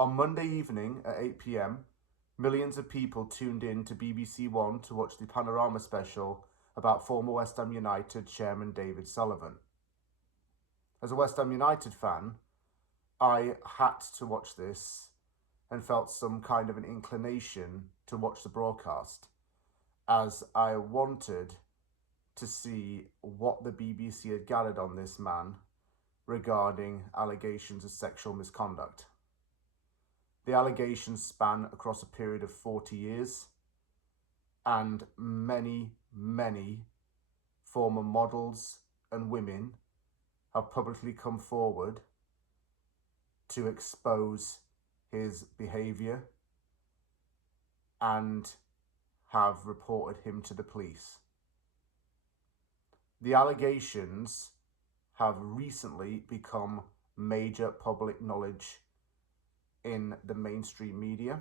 On Monday evening at 8 p.m, millions of people tuned in to BBC One to watch the Panorama special about former West Ham United chairman David Sullivan. As a West Ham United fan, I had to watch this and felt some kind of an inclination to watch the broadcast, as I wanted to see what the BBC had gathered on this man regarding allegations of sexual misconduct. The allegations span across a period of 40 years, and many, many former models and women have publicly come forward to expose his behaviour and have reported him to the police. The allegations have recently become major public knowledge in the mainstream media,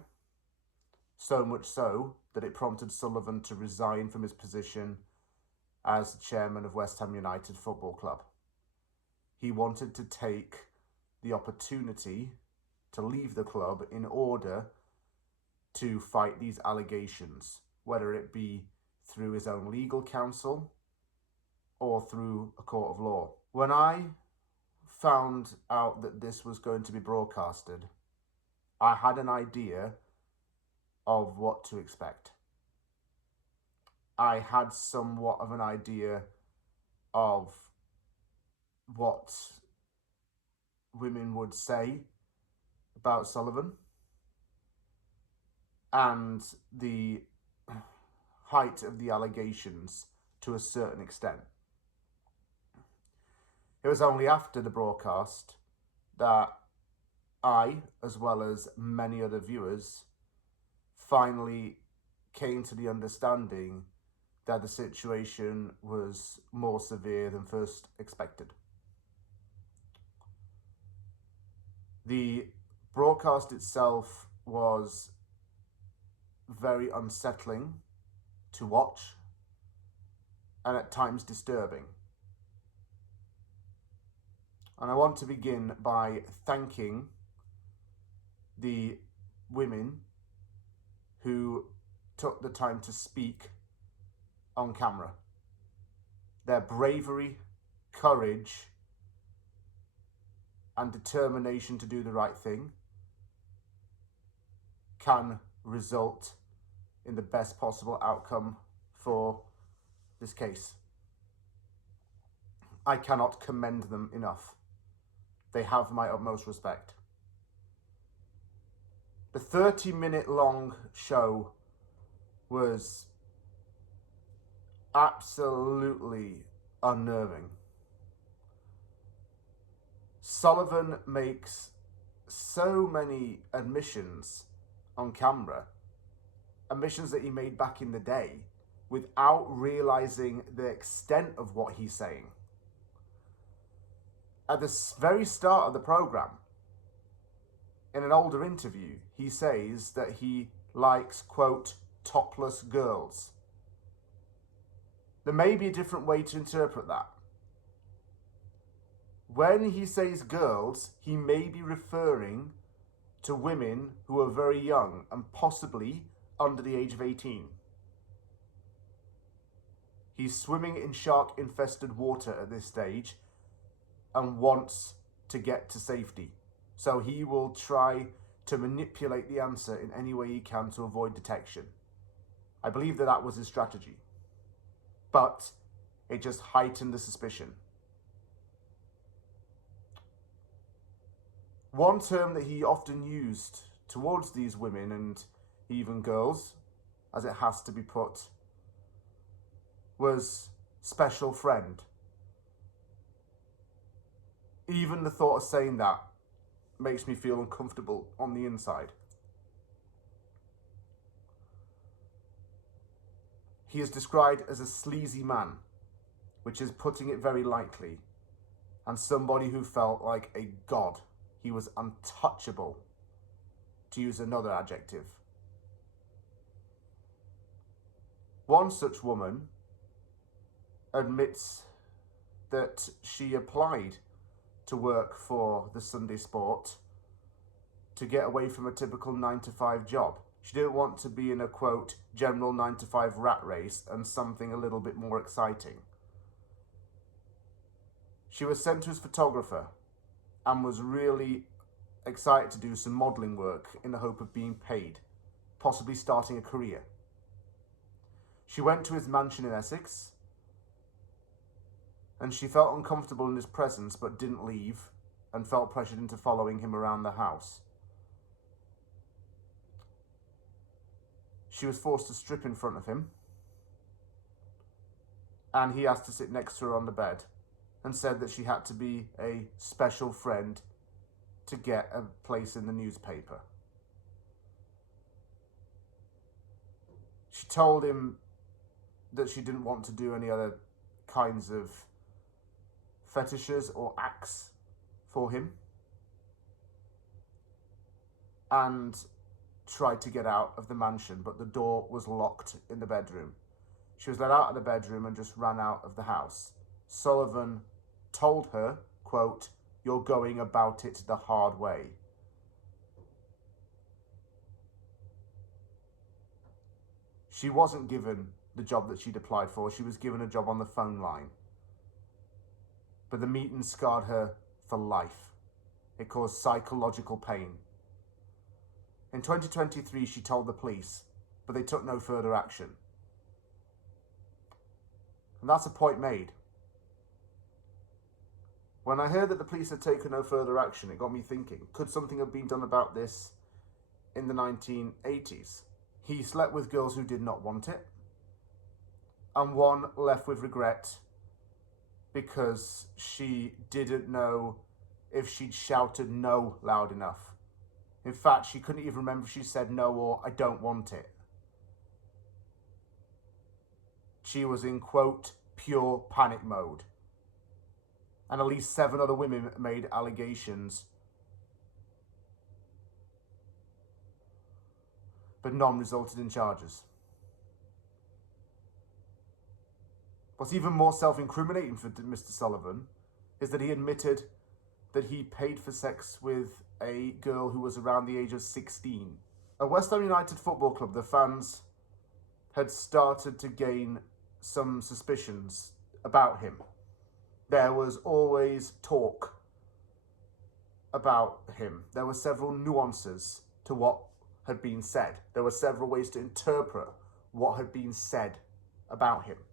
so much so that it prompted Sullivan to resign from his position as chairman of West Ham United Football Club. He wanted to take the opportunity to leave the club in order to fight these allegations, whether it be through his own legal counsel or through a court of law. When I found out that this was going to be broadcasted, I had an idea of what to expect. I had somewhat of an idea of what women would say about Sullivan and the height of the allegations to a certain extent. It was only after the broadcast that I, as well as many other viewers, finally came to the understanding that the situation was more severe than first expected. The broadcast itself was very unsettling to watch and at times disturbing. And I want to begin by thanking the women who took the time to speak on camera. Their bravery, courage, and determination to do the right thing can result in the best possible outcome for this case. I cannot commend them enough. They have my utmost respect. The 30-minute long show was absolutely unnerving. Sullivan makes so many admissions on camera, admissions that he made back in the day, without realizing the extent of what he's saying. At the very start of the program, in an older interview, he says that he likes, quote, topless girls. There may be a different way to interpret that. When he says girls, he may be referring to women who are very young and possibly under the age of 18. He's swimming in shark-infested water at this stage and wants to get to safety. So he will try to manipulate the answer in any way he can to avoid detection. I believe that was his strategy. But it just heightened the suspicion. One term that he often used towards these women and even girls, as it has to be put, was special friend. Even the thought of saying that makes me feel uncomfortable on the inside. He is described as a sleazy man, which is putting it very lightly, and somebody who felt like a god. He was untouchable, to use another adjective. One such woman admits that she applied to work for the Sunday Sport to get away from a typical 9-to-5 job. She didn't want to be in a, quote, general 9-to-5 rat race and something a little bit more exciting. She was sent to his photographer and was really excited to do some modelling work in the hope of being paid, possibly starting a career. She went to his mansion in Essex, and she felt uncomfortable in his presence but didn't leave, and felt pressured into following him around the house. She was forced to strip in front of him, and he asked to sit next to her on the bed and said that she had to be a special friend to get a place in the newspaper. She told him that she didn't want to do any other kinds of fetishes or acts for him, and tried to get out of the mansion, but the door was locked in the bedroom. She was let out of the bedroom and just ran out of the house. Sullivan told her, quote, "You're going about it the hard way." She wasn't given the job that she'd applied for. She was given a job on the phone line. But the meeting scarred her for life. It caused psychological pain. In 2023, she told the police, but they took no further action. And that's a point made. When I heard that the police had taken no further action, it got me thinking, could something have been done about this in the 1980s? He slept with girls who did not want it, and one left with regret because she didn't know if she'd shouted no loud enough. In fact, she couldn't even remember if she said no or "I don't want it." She was in, quote, pure panic mode. And at least 7 other women made allegations, but none resulted in charges. What's even more self-incriminating for Mr. Sullivan is that he admitted that he paid for sex with a girl who was around the age of 16. At West Ham United Football Club, the fans had started to gain some suspicions about him. There was always talk about him. There were several nuances to what had been said. There were several ways to interpret what had been said about him.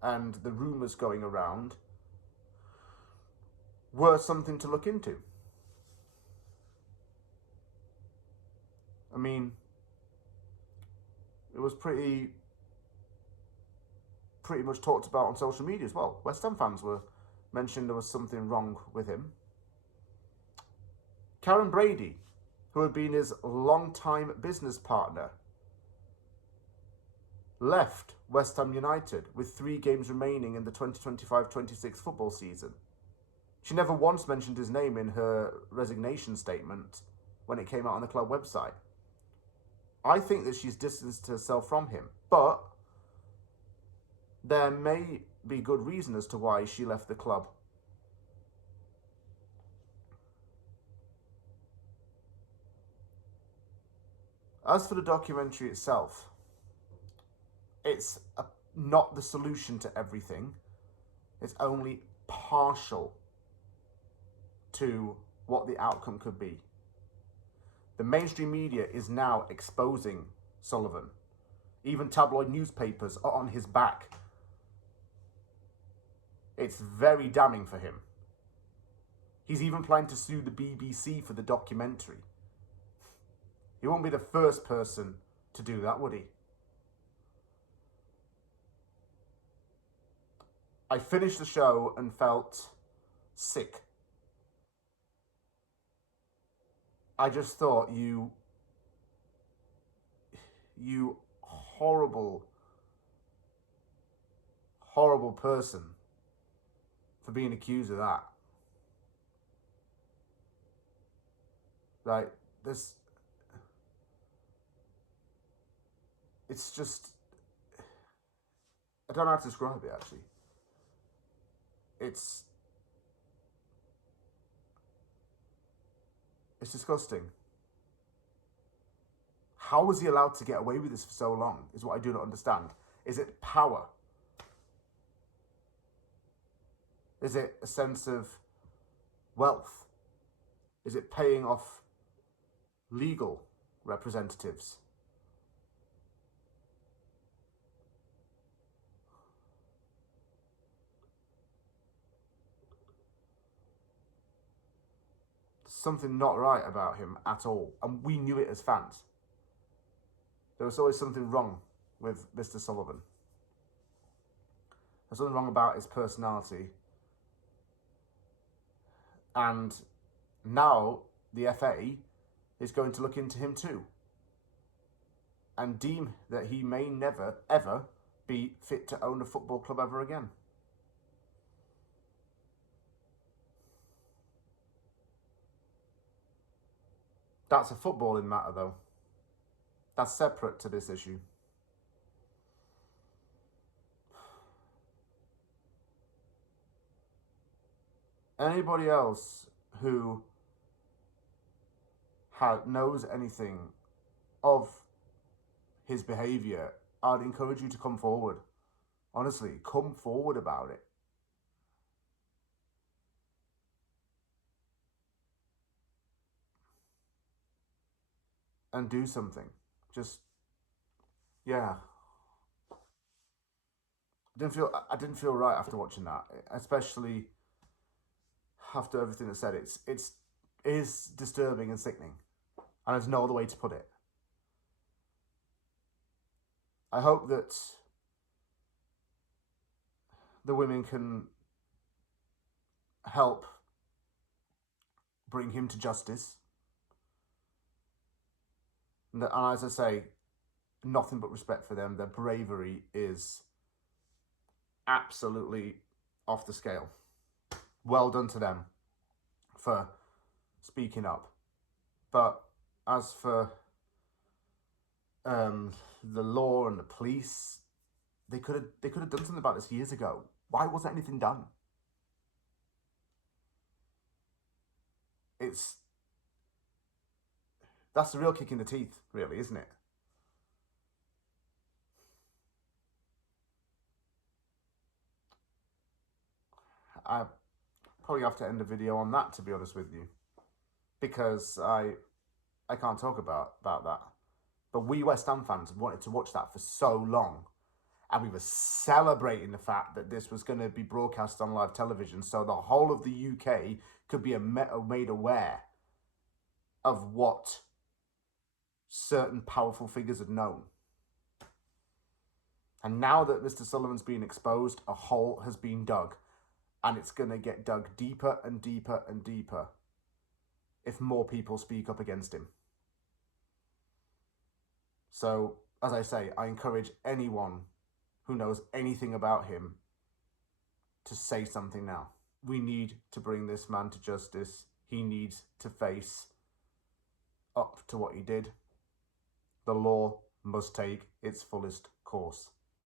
And the rumours going around were something to look into. I mean, it was pretty much talked about on social media as well. West Ham fans were mentioned there was something wrong with him. Karen Brady, who had been his long-time business partner, left West Ham United with 3 games remaining in the 2025-26 football season. She never once mentioned his name in her resignation statement when it came out on the club website. I think that she's distanced herself from him, but there may be good reason as to why she left the club. As for the documentary itself, it's not the solution to everything. It's only partial to what the outcome could be. The mainstream media is now exposing Sullivan. Even tabloid newspapers are on his back. It's very damning for him. He's even planning to sue the BBC for the documentary. He won't be the first person to do that, would he? I finished the show and felt sick. I just thought, you horrible, horrible person for being accused of that. Like, this, it's just, I don't know how to describe it, actually. It's It's disgusting. How was he allowed to get away with this for so long, is what I do not understand. Is it power? Is it a sense of wealth? Is it paying off legal representatives? There's something not right about him at all, and we knew it as fans. There was always something wrong with Mr. Sullivan. There's something wrong about his personality. And now the FA is going to look into him too and deem that he may never, ever be fit to own a football club ever again. That's a footballing matter, though. That's separate to this issue. Anybody else who knows anything of his behaviour, I'd encourage you to come forward. Honestly, come forward about it. And do something. Just, yeah. I didn't feel right after watching that, especially after everything that's said. It is disturbing and sickening, and there's no other way to put it. I hope that the women can help bring him to justice. And as I say, nothing but respect for them. Their bravery is absolutely off the scale. Well done to them for speaking up. But as for the law and the police, they could have done something about this years ago. Why wasn't anything done? That's the real kick in the teeth, really, isn't it? I probably have to end the video on that, to be honest with you, because I can't talk about that. But we West Ham fans wanted to watch that for so long, and we were celebrating the fact that this was going to be broadcast on live television, so the whole of the UK could be made aware of what certain powerful figures had known. And now that Mr. Sullivan's been exposed, a hole has been dug. And it's going to get dug deeper and deeper and deeper if more people speak up against him. So, as I say, I encourage anyone who knows anything about him to say something now. We need to bring this man to justice. He needs to face up to what he did. The law must take its fullest course.